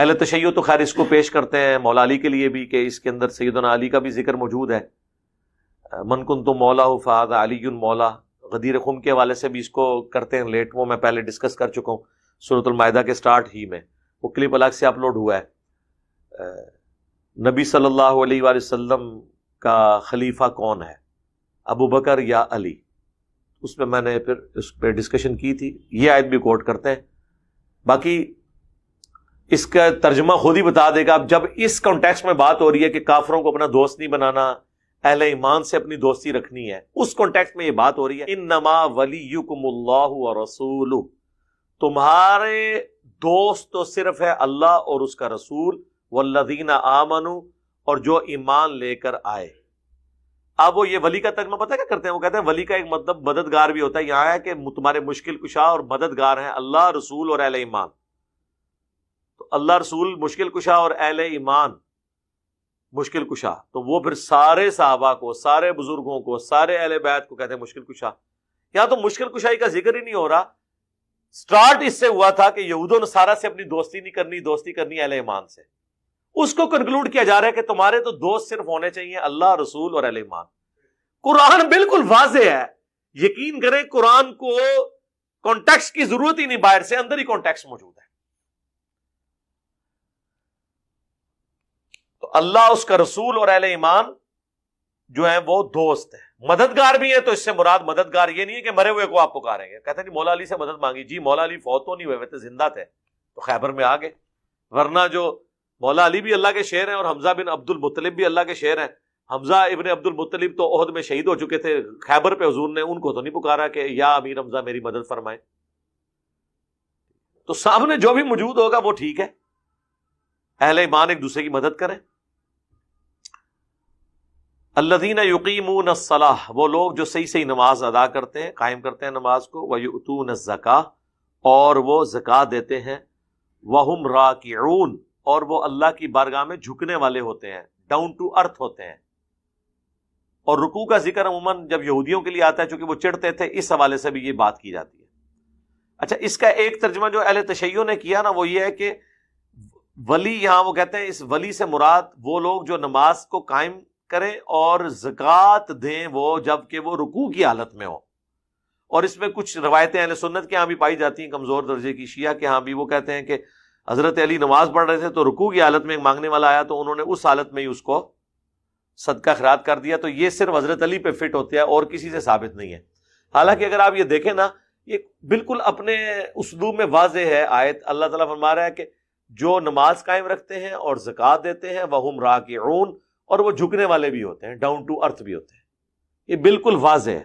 اہل تشیع تو خیر اس کو پیش کرتے ہیں مولا علی کے لیے بھی کہ اس کے اندر سیدنا علی کا بھی ذکر موجود ہے، من کنت مولا فہذا علی مولا، غدیر خم کے حوالے سے بھی اس کو کرتے ہیں لیٹ، وہ میں پہلے ڈسکس کر چکا ہوں سورۃ المائدہ کے سٹارٹ ہی میں، وہ کلپ الگ سے اپلوڈ ہوا ہے۔ نبی صلی اللہ علیہ وآلہ وسلم کا خلیفہ کون ہے، ابو بکر یا علی؟ اس پہ میں نے پھر اس پہ ڈسکشن کی تھی، یہ آیت بھی کوٹ کرتے ہیں، باقی اس کا ترجمہ خود ہی بتا دے گا۔ اب جب اس کانٹیکسٹ میں بات ہو رہی ہے کہ کافروں کو اپنا دوست نہیں بنانا، اہل ایمان سے اپنی دوستی رکھنی ہے، اس کانٹیکسٹ میں یہ بات ہو رہی ہے انما ولیکم اللہ ورسولہ، تمہارے دوست تو صرف ہے اللہ اور اس کا رسول، والذین آمنوا، اور جو ایمان لے کر آئے۔ اب وہ یہ ولی کا ترجمہ پتہ کیا کرتے ہیں، وہ کہتے ہیں ولی کا ایک مطلب مددگار بھی ہوتا ہے، یہاں ہے کہ تمہارے مشکل کشا اور مددگار ہیں اللہ، رسول اور اہل ایمان۔ تو اللہ رسول مشکل کشا اور اہل ایمان مشکل کشا، تو وہ پھر سارے صحابہ کو، سارے بزرگوں کو، سارے اہل بیت کو کہتے ہیں مشکل کشا۔ یہاں تو مشکل کشائی کا ذکر ہی نہیں ہو رہا، سٹارٹ اس سے ہوا تھا کہ یہود و نصارہ سے اپنی دوستی نہیں کرنی، دوستی کرنی اہل ایمان سے، اس کو کنکلوڈ کیا جا رہا ہے کہ تمہارے تو دوست صرف ہونے چاہیے اللہ، رسول اور اہل ایمان۔ قرآن بالکل واضح ہے، یقین کریں قرآن کو کانٹیکسٹ کی ضرورت ہی نہیں، باہر سے اندر ہی کانٹیکسٹ موجود ہے۔ تو اللہ، اس کا رسول اور اہل ایمان جو ہیں وہ دوست ہیں، مددگار بھی ہیں۔ تو اس سے مراد مددگار یہ نہیں ہے کہ مرے ہوئے کو آپ پکاریں گے، کہتے ہیں جی مولا علی سے مدد مانگی، جی مولا علی فوت تو نہیں ہوئے تھے، زندہ تھے تو خیبر میں آ گئے، ورنہ جو مولا علی بھی اللہ کے شیر ہیں اور حمزہ بن عبد المطلب بھی اللہ کے شیر ہیں۔ حمزہ ابن عبد المطلب تو احد میں شہید ہو چکے تھے، خیبر پہ حضور نے ان کو تو نہیں پکارا کہ یا امیر حمزہ میری مدد فرمائیں۔ تو سامنے جو بھی موجود ہوگا وہ ٹھیک ہے، اہل ایمان ایک دوسرے کی مدد کریں۔ الذین یقیمون الصلاۃ، وہ لوگ جو صحیح صحیح نماز ادا کرتے ہیں، قائم کرتے ہیں نماز کو، ویؤتون الزکاۃ، اور وہ زکوٰۃ دیتے ہیں، وہم راکعون، اور وہ اللہ کی بارگاہ میں جھکنے والے ہوتے ہیں، ڈاؤن ٹو ارتھ ہوتے ہیں۔ اور رکوع کا ذکر عموماً جب یہودیوں کے لیے آتا ہے چونکہ وہ چڑھتے تھے، اس حوالے سے بھی یہ بات کی جاتی ہے۔ اچھا، اس کا ایک ترجمہ جو اہل تشیع نے کیا نا وہ یہ ہے کہ ولی، یہاں وہ کہتے ہیں اس ولی سے مراد وہ لوگ جو نماز کو قائم کریں اور زکوٰۃ دیں وہ جب کہ وہ رکوع کی حالت میں ہو۔ اور اس میں کچھ روایتیں اہل سنت کے ہاں بھی پائی جاتی ہیں کمزور درجے کی، شیعہ کے ہاں بھی، وہ کہتے ہیں کہ حضرت علی نماز پڑھ رہے تھے تو رکوع کی حالت میں ایک مانگنے والا آیا تو انہوں نے اس حالت میں ہی اس کو صدقہ خیرات کر دیا، تو یہ صرف حضرت علی پہ فٹ ہوتا ہے اور کسی سے ثابت نہیں ہے۔ حالانکہ اگر آپ یہ دیکھیں نا، یہ بالکل اپنے اسلوب میں واضح ہے آیت، اللہ تعالیٰ فرما رہا ہے کہ جو نماز قائم رکھتے ہیں اور زکوٰۃ دیتے ہیں، وہم راکعون، اور وہ جھکنے والے بھی ہوتے ہیں، ڈاؤن ٹو ارتھ بھی ہوتے ہیں۔ یہ بالکل واضح ہے۔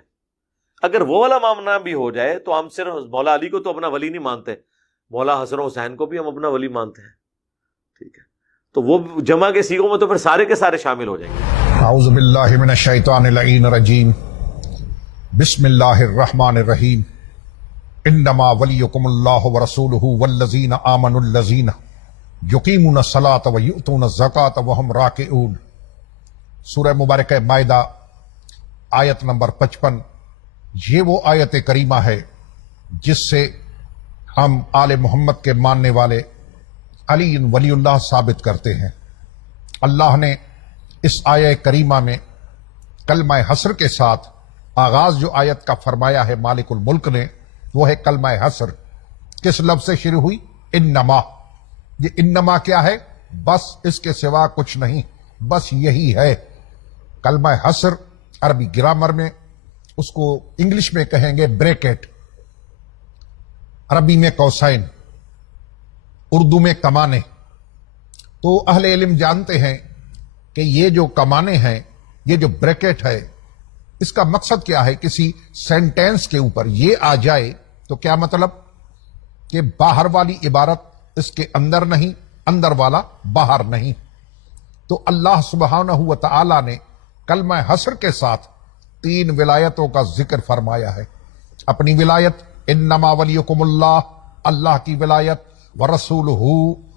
اگر وہ والا معاملہ بھی ہو جائے تو ہم صرف مولا علی کو تو اپنا ولی نہیں مانتے، مولا حسن و حسین کو بھی ہم اپنا ولی مانتے ہیں، ٹھیک ہے؟ تو وہ جمع کے سیغوں میں تو پھر سارے کے سارے شامل ہو جائیں گے۔ اعوذ باللہ من الشیطان اللعین الرجیم، بسم اللہ الرحمن الرحیم، انما ولیکم اللہ ورسولہ والذین آمنوا الذین یقیمون الصلاۃ ویؤتون الزکاۃ وہم راکعون۔ سورہ مبارکہ مائدہ آیت نمبر 55، یہ وہ آیت کریمہ ہے جس سے ہم آل محمد کے ماننے والے علی ولی اللہ ثابت کرتے ہیں۔ اللہ نے اس آیہ کریمہ میں کلمہ حسر کے ساتھ آغاز جو آیت کا فرمایا ہے مالک الملک نے، وہ ہے کلمہ حسر۔ کس لفظ سے شروع ہوئی؟ انما۔ یہ انما کیا ہے؟ بس، اس کے سوا کچھ نہیں، بس یہی ہے۔ کلمہ حسر عربی گرامر میں اس کو انگلش میں کہیں گے بریکٹ، عربی میں قوسین، اردو میں کمانے۔ تو اہل علم جانتے ہیں کہ یہ جو کمانے ہیں، یہ جو بریکٹ ہے، اس کا مقصد کیا ہے؟ کسی سینٹینس کے اوپر یہ آ جائے تو کیا مطلب کہ باہر والی عبارت اس کے اندر نہیں، اندر والا باہر نہیں۔ تو اللہ سبحانہ و تعالی نے کلمہ حسر کے ساتھ 3 ولایتوں کا ذکر فرمایا ہے۔ اپنی ولایت، انما ولیکم اللہ، اللہ کی ولایت، ورسولہ،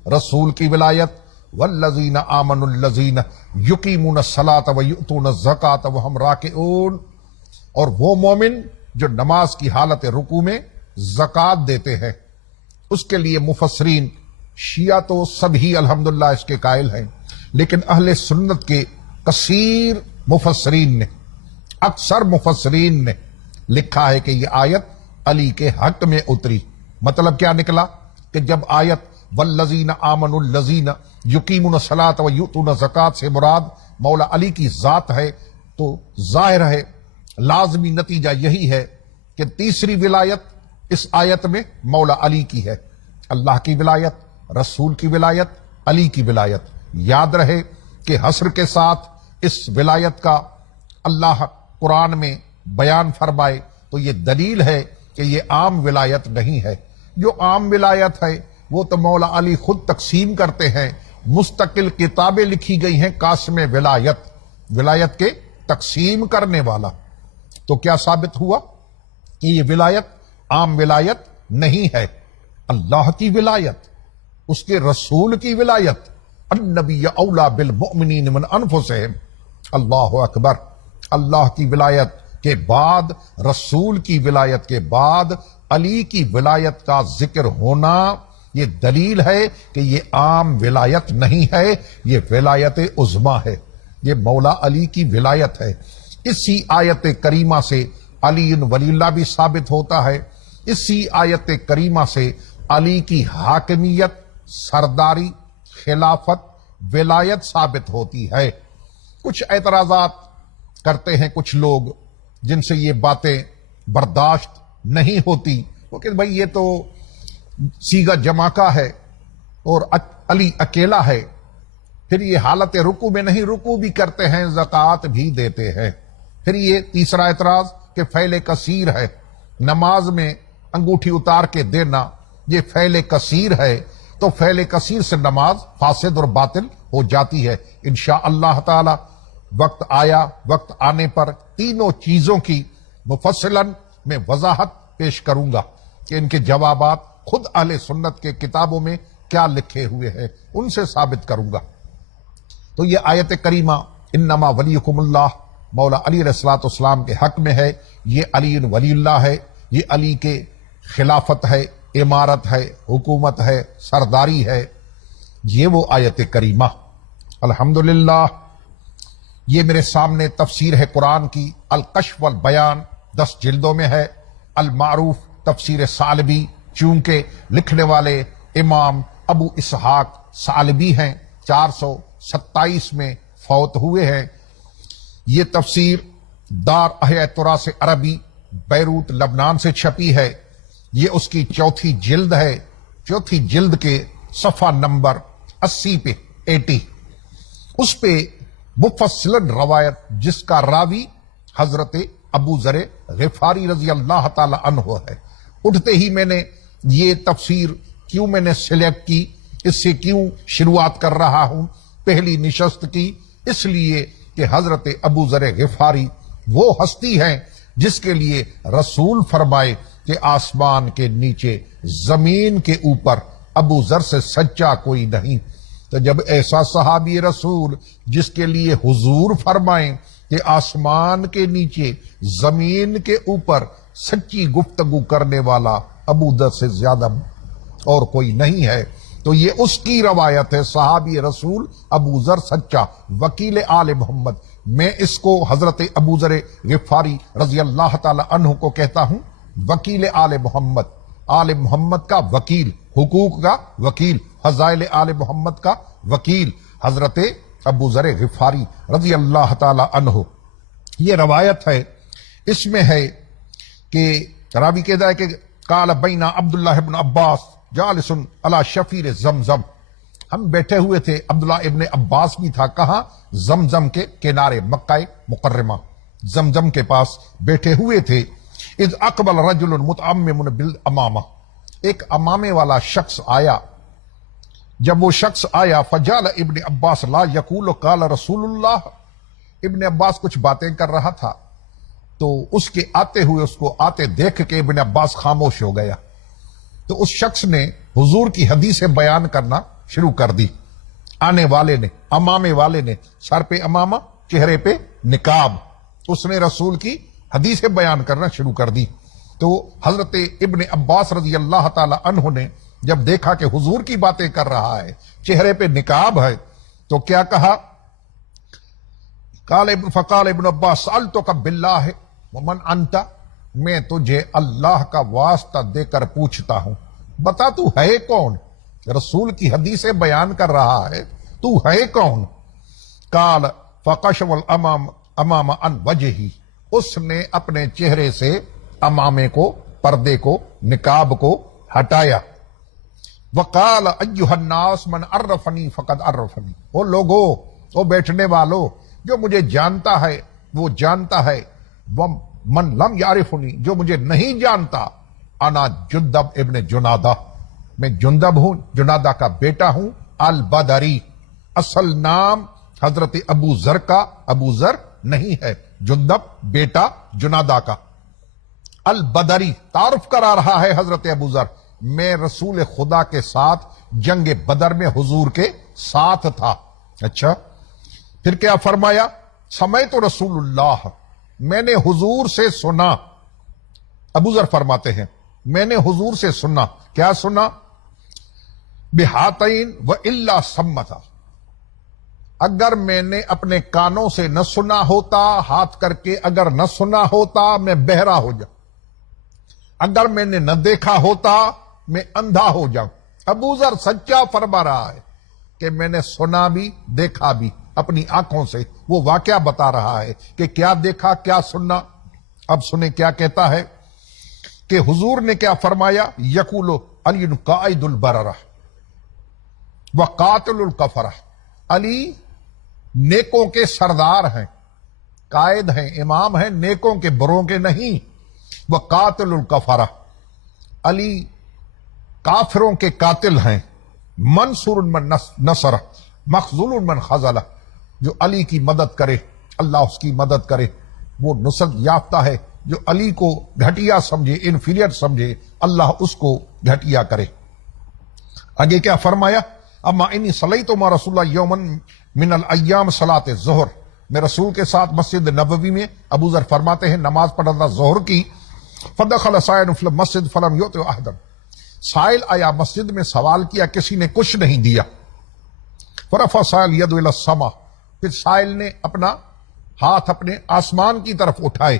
رسول کی ولایت، والذین آمنوا الذین یقیمون الصلاۃ ویؤتون الزکاۃ وہم راکعون، اور وہ مومن جو نماز کی حالت رکوع میں زکوٰۃ دیتے ہیں۔ اس کے لیے مفسرین شیعہ تو سب ہی الحمدللہ اس کے قائل ہیں، لیکن اہل سنت کے کثیر مفسرین نے، اکثر مفسرین نے لکھا ہے کہ یہ آیت علی کے حق میں اتری۔ مطلب کیا نکلا کہ جب آیت والذین آمنوا الذین یقیمون الصلاۃ ویؤتون الزکوٰۃ سے مراد مولا علی کی ذات ہے، تو ظاہر ہے لازمی نتیجہ یہی ہے کہ تیسری ولایت اس آیت میں مولا علی کی ہے۔ اللہ کی ولایت، رسول کی ولایت، علی کی ولایت۔ یاد رہے کہ حصر کے ساتھ اس ولایت کا اللہ قرآن میں بیان فرمائے تو یہ دلیل ہے کہ یہ عام ولایت نہیں ہے۔ جو عام ولایت ہے وہ تو مولا علی خود تقسیم کرتے ہیں، مستقل کتابیں لکھی گئی ہیں قاسم ولایت، ولایت کے تقسیم کرنے والا۔ تو کیا ثابت ہوا کہ یہ ولایت عام ولایت نہیں ہے، اللہ کی ولایت، اس کے رسول کی ولایت۔ النبی اولا بالمؤمنین من انفسہم، اللہ اکبر۔ اللہ کی ولایت کے بعد، رسول کی ولایت کے بعد علی کی ولایت کا ذکر ہونا یہ دلیل ہے کہ یہ عام ولایت نہیں ہے، یہ ولایت عظمی ہے، یہ مولا علی کی ولایت ہے۔ اسی آیت کریمہ سے علی ولی اللہ بھی ثابت ہوتا ہے، اسی آیت کریمہ سے علی کی حاکمیت، سرداری، خلافت، ولایت ثابت ہوتی ہے۔ کچھ اعتراضات کرتے ہیں کچھ لوگ جن سے یہ باتیں برداشت نہیں ہوتی، کہ بھائی یہ تو سیغہ جمع کا ہے اور علی اکیلا ہے، پھر یہ حالت رکوع میں نہیں، رکوع بھی کرتے ہیں، زکوٰۃ بھی دیتے ہیں۔ پھر یہ تیسرا اعتراض کہ فعل کثیر ہے، نماز میں انگوٹھی اتار کے دینا یہ فعل کثیر ہے، تو فعل کثیر سے نماز فاسد اور باطل ہو جاتی ہے۔ انشاءاللہ تعالی وقت آیا، وقت آنے پر تینوں چیزوں کی مفصلاً میں وضاحت پیش کروں گا کہ ان کے جوابات خود اہل سنت کے کتابوں میں کیا لکھے ہوئے ہیں، ان سے ثابت کروں گا۔ تو یہ آیت کریمہ انما ولیکم اللہ مولا علی علیہ الصلوۃ والسلام کے حق میں ہے، یہ علی ولی اللہ ہے، یہ علی کے خلافت ہے، امارت ہے، حکومت ہے، سرداری ہے، یہ وہ آیت کریمہ۔ الحمدللہ یہ میرے سامنے تفسیر ہے قرآن کی الکشف والبیان، 10 جلدوں میں ہے، المعروف تفسیر ثعلبی، چونکہ لکھنے والے امام ابو اسحاق ثعلبی ہیں، 427 میں فوت ہوئے ہیں۔ یہ تفسیر دار احیاء تراث عربی بیروت لبنان سے چھپی ہے، یہ اس کی 4تھی جلد ہے، 4تھی جلد کے صفحہ نمبر 80 پہ 80، اس پہ مفصلاً روایت جس کا راوی حضرت ابو ذر غفاری رضی اللہ تعالی عنہ ہے۔ اٹھتے ہی میں نے یہ تفسیر کیوں میں نے سلیکٹ کی، اس سے کیوں شروعات کر رہا ہوں پہلی نشست کی، اس لیے کہ حضرت ابو ذر غفاری وہ ہستی ہیں جس کے لیے رسول فرمائے کہ آسمان کے نیچے زمین کے اوپر ابو ذر سے سچا کوئی نہیں۔ تو جب ایسا صحابی رسول جس کے لیے حضور فرمائیں کہ آسمان کے نیچے زمین کے اوپر سچی گفتگو کرنے والا ابو ذر سے زیادہ اور کوئی نہیں ہے، تو یہ اس کی روایت ہے، صحابی رسول ابو ذر سچا، وکیل آل محمد۔ میں اس کو حضرت ابو ذر غفاری رضی اللہ تعالی عنہ کو کہتا ہوں وکیل آل محمد، آل محمد کا وکیل، حقوق کا وکیل، فضائل آل محمد کا وکیل، حضرت ابو ذر غفاری رضی اللہ تعالی عنہ۔ یہ روایت ہے، اس میں ہے کہ راوی کہتا ہے کہ قال بین عبداللہ ابن عباس جالس علی شفیر زمزم، ہم بیٹھے ہوئے تھے، عبداللہ ابن عباس بھی تھا، کہاں؟ زمزم کے کنارے، مکہ مکرمہ، زمزم کے پاس بیٹھے ہوئے تھے۔ اذ اقبل رجل متعمم بالامامہ، ایک امامے والا شخص آیا، جب وہ شخص آیا فجال ابن عباس لا یقول قال رسول اللہ، ابن عباس کچھ باتیں کر رہا تھا تو اس کے آتے ہوئے، اس کو آتے دیکھ کے ابن عباس خاموش ہو گیا، تو اس شخص نے حضور کی حدیثیں بیان کرنا شروع کر دی۔ آنے والے نے، امامے والے نے، سر پہ امامہ، چہرے پہ نقاب، اس نے رسول کی حدیثیں بیان کرنا شروع کر دی۔ تو حضرت ابن عباس رضی اللہ تعالی عنہ نے جب دیکھا کہ حضور کی باتیں کر رہا ہے، چہرے پہ نقاب ہے، تو کیا کہا؟ فقال ابن عباس سألتک باللہ ومن انت، میں تجھے اللہ کا واسطہ دے کر پوچھتا ہوں، بتا تو ہے کون؟ رسول کی حدیثیں بیان کر رہا ہے، تو ہے کون؟ قال فکشف الامام عن وجہی، اس نے اپنے چہرے سے امامے کو، پردے کو، نقاب کو ہٹایا۔ وقال ایھا الناس من عرفنی فقد عرفنی، وہ لوگو، وہ بیٹھنے والو، جو مجھے جانتا ہے وہ جانتا ہے، من لم یعرفنی، جو مجھے نہیں جانتا، انا جندب ابن جنادہ، میں جندب ہوں، جنادہ کا بیٹا ہوں، البدری، اصل نام حضرت ابو ذر کا ابو ذر نہیں ہے، جندب بیٹا جنادہ کا، البدری، تعارف کرا رہا ہے حضرت ابو ذر، میں رسول خدا کے ساتھ جنگ بدر میں حضور کے ساتھ تھا۔ اچھا، پھر کیا فرمایا؟ سمعت رسول اللہ، میں نے حضور سے سنا۔ ابو ذر فرماتے ہیں میں نے حضور سے سنا، کیا سنا؟ بہاتین و الا سمتا، اگر میں نے اپنے کانوں سے نہ سنا ہوتا، ہاتھ کر کے اگر نہ سنا ہوتا، میں بہرا ہو جاؤں، اگر میں نے نہ دیکھا ہوتا میں اندھا ہو جاؤں۔ ابو ذر سچا فرما رہا ہے کہ میں نے سنا بھی دیکھا بھی اپنی آنکھوں سے، وہ واقعہ بتا رہا ہے کہ کیا دیکھا کیا سننا۔ اب سنیں کیا کہتا ہے کہ حضور نے کیا فرمایا؟ یقول علی قائد البررہ وقاتل الکفرہ، علی نیکوں کے سردار ہیں، قائد ہیں، امام ہیں، نیکوں کے بروں کے نہیں۔ وقاتل الکفرہ، علی کافروں کے قاتل ہیں، منصور من نصر مخذول من خذلہ، جو علی کی مدد کرے اللہ اس کی مدد کرے، وہ نصرت یافتہ ہے، جو علی کو گھٹیا سمجھے، انفیریئر سمجھے، اللہ اس کو گھٹیا کرے۔ آگے کیا فرمایا؟ اما انی صلیت ما رسول اللہ یومن من الایام صلاۃ الظہر، میں رسول کے ساتھ مسجد نبوی میں، ابو ذر فرماتے ہیں نماز پڑھ رہا ظہر کی، فدخل سائل فی المسجد فلم یؤت احدا، سائل آیا مسجد میں، سوال کیا، کسی نے کچھ نہیں دیا۔ فرفع سائل ید الی السما، پھر سائل نے اپنا ہاتھ اپنے آسمان کی طرف اٹھائے۔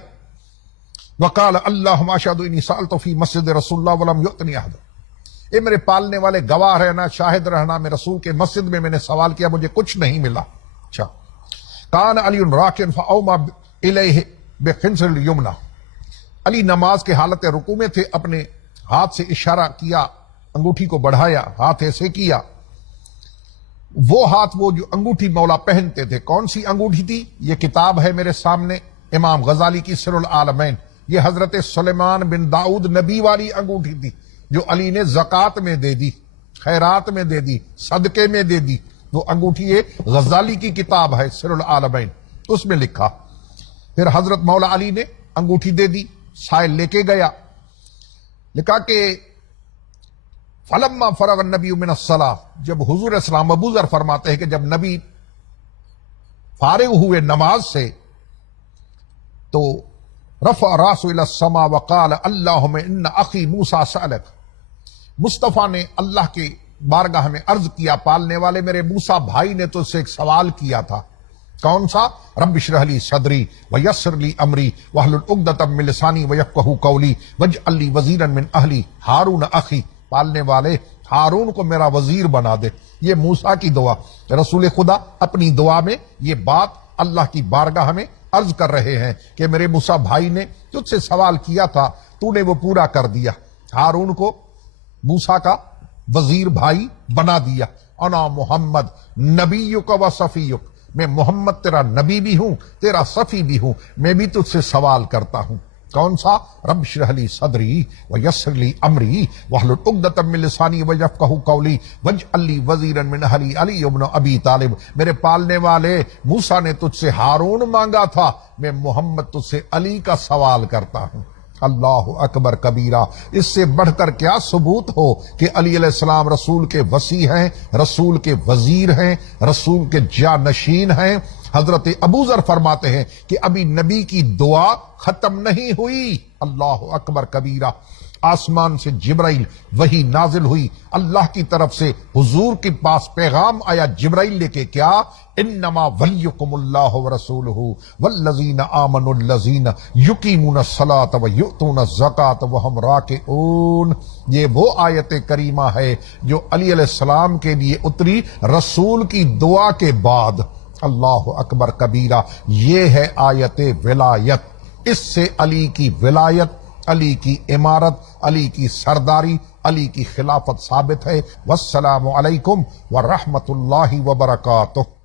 وقال اللہم اشہد انی سألت فی مسجد رسول اللہ ولم یؤتنی احد، اے میرے پالنے والے گواہ رہنا، شاہد رہنا، میں رسول کے مسجد میں نے سوال کیا، مجھے کچھ نہیں ملا۔ اچھا، کان علی راکعا فاوما الیہ بخنصر الیمنی، علی نماز کے حالت رکوع میں تھے، اپنے ہاتھ سے اشارہ کیا، انگوٹھی کو بڑھایا، ہاتھ ایسے کیا، وہ ہاتھ وہ جو انگوٹھی مولا پہنتے تھے، کون سی انگوٹھی تھی؟ یہ کتاب ہے میرے سامنے، امام غزالی کی سر العالمین، یہ حضرت سلیمان بن داؤد نبی والی انگوٹھی تھی جو علی نے زکوٰۃ میں دے دی، خیرات میں دے دی، صدقے میں دے دی، وہ انگوٹھی یہ غزالی کی کتاب ہے سر العالمین، اس میں لکھا۔ پھر حضرت مولا علی نے انگوٹھی دے دی، سائل لے کے گیا، لکھا کہ فلما فرغ النبی من الصلاۃ، جب حضور اسلام، ابو ذر فرماتے ہیں کہ جب نبی فارغ ہوئے نماز سے، تو رفع راسہ الی السماء وقال اللہم ان اخی موسیٰ سألک، مصطفیٰ نے اللہ کی بارگاہ میں عرض کیا، پالنے والے میرے موسیٰ بھائی نے تو سے ایک سوال کیا تھا، کون سا؟ رب اشرح لی صدری ویسر لی امری واحلل عقدۃ من لسانی ویفقہوا قولی واجعل لی وزیرا من اہلی ہارون اخی، پالنے والے ہارون کو میرا وزیر بنا دے۔ یہ موسیٰ کی دعا، رسول خدا اپنی دعا میں یہ بات اللہ کی بارگاہ میں عرض کر رہے ہیں کہ میرے موسیٰ بھائی نے تجھ سے سوال کیا تھا، تو نے وہ پورا کر دیا، ہارون کو موسیٰ کا وزیر بھائی بنا دیا۔ انا محمد نبیک و صفیک، میں محمد تیرا نبی بھی ہوں، تیرا صفی بھی ہوں، میں بھی تجھ سے سوال کرتا ہوں، کون سا؟ رب اشرح لی صدری ویسر لی امری واحلل عقدۃ من لسانی ویفقہوا قولی واجعل لی وزیرا من اہلی علی ابن ابی طالب، میرے پالنے والے موسیٰ نے تجھ سے ہارون مانگا تھا، میں محمد تجھ سے علی کا سوال کرتا ہوں۔ اللہ اکبر کبیرہ، اس سے بڑھ کر کیا ثبوت ہو کہ علی علیہ السلام رسول کے وصی ہیں، رسول کے وزیر ہیں، رسول کے جانشین ہیں۔ حضرت ابو ذر فرماتے ہیں کہ ابھی نبی کی دعا ختم نہیں ہوئی، اللہ اکبر کبیرہ، آسمان سے جبرائیل وہی نازل ہوئی، اللہ کی طرف سے حضور کے پاس پیغام آیا جبرائیل لے کے، کیا؟ انما ولیکم اللہ ورسولہ والذین آمنوا الذین یقیمون الصلاۃ ویؤتون الزکاۃ وہم راکعون۔ یہ وہ آیت کریمہ ہے جو علی علیہ السلام کے لیے اتری رسول کی دعا کے بعد۔ اللہ اکبر کبیرہ، یہ ہے آیت ولایت۔ اس سے علی کی ولایت، علی کی امارت، علی کی سرداری، علی کی خلافت ثابت ہے۔ والسلام علیکم ورحمۃ اللہ وبرکاتہ۔